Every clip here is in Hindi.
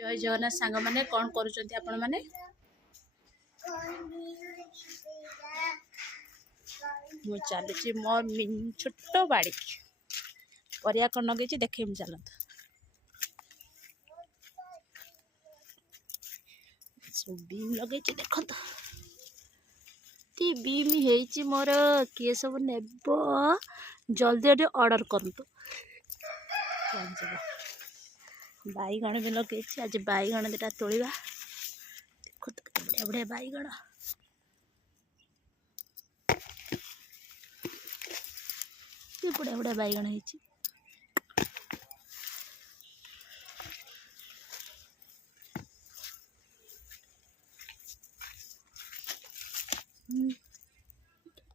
जय जगन्नाथ सांग मैंने कौन करुँच आपण मैंने मु चलुची मो छोट बाड़ी परिया कौन लगे देखे चलत बीम लगे देख बीम है मोर किए सब ने जल्दी जल्दी ऑर्डर करतु बैगण भी लगे आज बैगण दुटा तोड़ा देखो तो बढ़िया बढ़िया बैगण बढ़िया बढ़िया बैगण है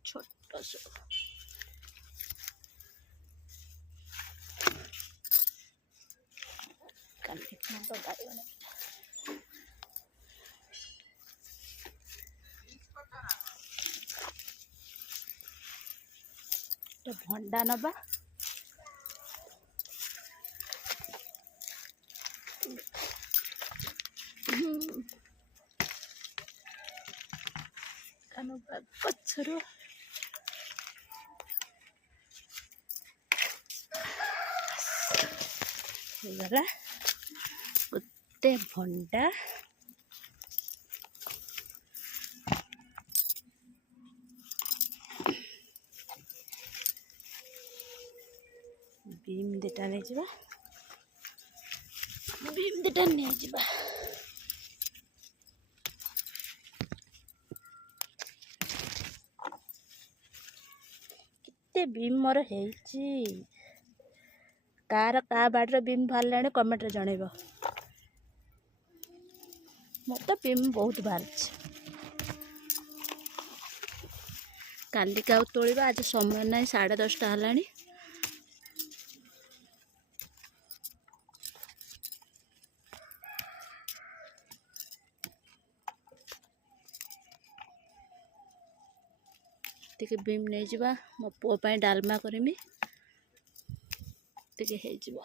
छोटा सा तो भंडा नबा पछरू गला गोटे भंडा बीम दुटा नहीं जावा बीम दुटा नहीं जावा केते बीम मोर है कार का बाड़र बीम बाहर कमेंट रे जनइब मोर तो बीम बहुत बाहर काली का तोड़ा आज समय ना 10:30 है टिके बीम नहीं जावा मो पुओ पाई डालमा करमी टिके हे जीवो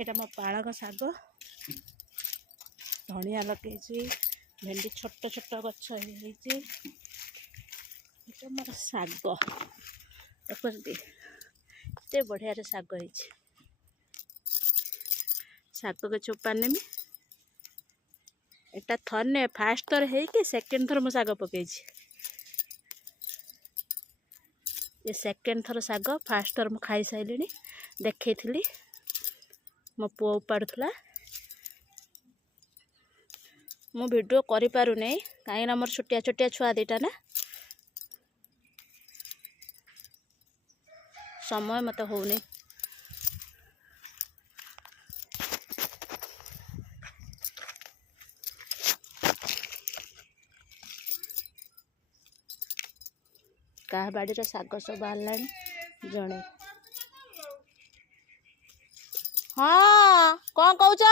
एटा मो पालक साग धनिया लगे भेंडी छोट छोट गछ एटा मोर साग देखते एते बढ़िया रे साग है साग के चोपा नेमी एटा थर ने फास्ट थर है कि सेकेंड थर मो साग पकई ये सेकेंड थर साग फास्ट थर मुझे खाई सारे देखी थी मो पुओ उपाड़ुला मु वीडियो करि पारु नै कहीं मोर छोटिया छोटिया छुआ दीटा ना समय मत होनी क्या बाड़ी साग सब बाहर जड़े हाँ कौन कौच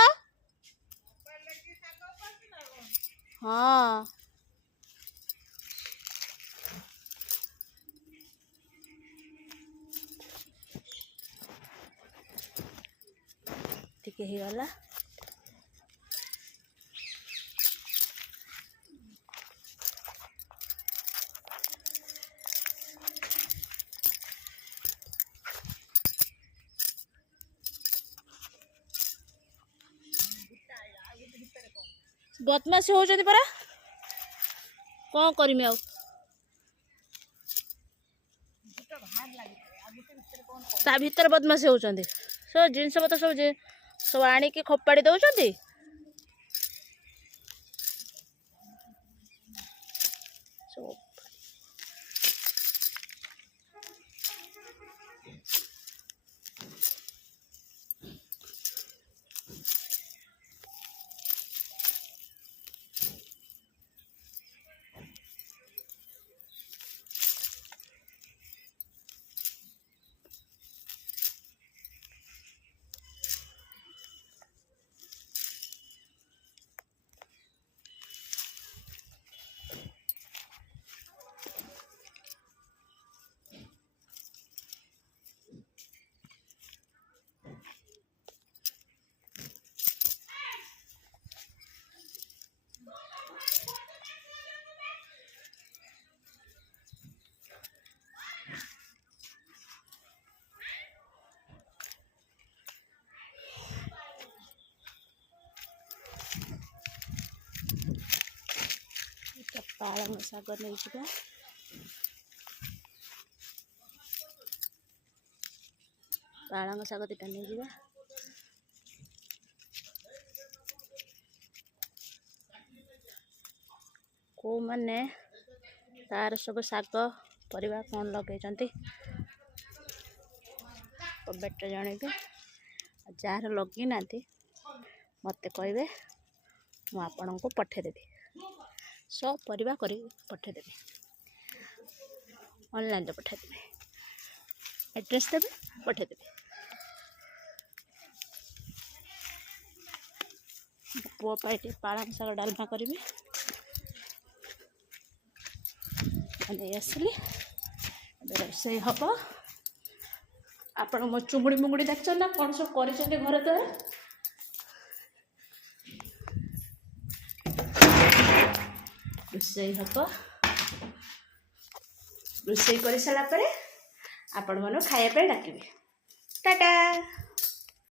हाँ ठीक है गला बदमाशी हो परा कौन करमी आ भीतर बदमाशी होती सब जिनस पत्र सब आणिकी खोपाड़ी दौरान पालंग शाग नहीं जावा पालंग शाग दुटा नहीं जावा को मैंने तार सब शाग परिवार कौन लगे कमेंट जनइबे जार लगे ना मत कहे मुझे को पठेदेवी सब परिवार कर पठेदेवी ऑनलाइन रे पठेदेवी एड्रेस देवे पठेदेवी पुओ पाई पालंग शाग डालमा करी नहीं आसली रोसे हम आपण मो चुमुड़ी मुंगुड़ी देख ना कौन सब कर घर द्वार रोसे हम रोसे कर सारा आपण मन खाया डाकिबे टाटा।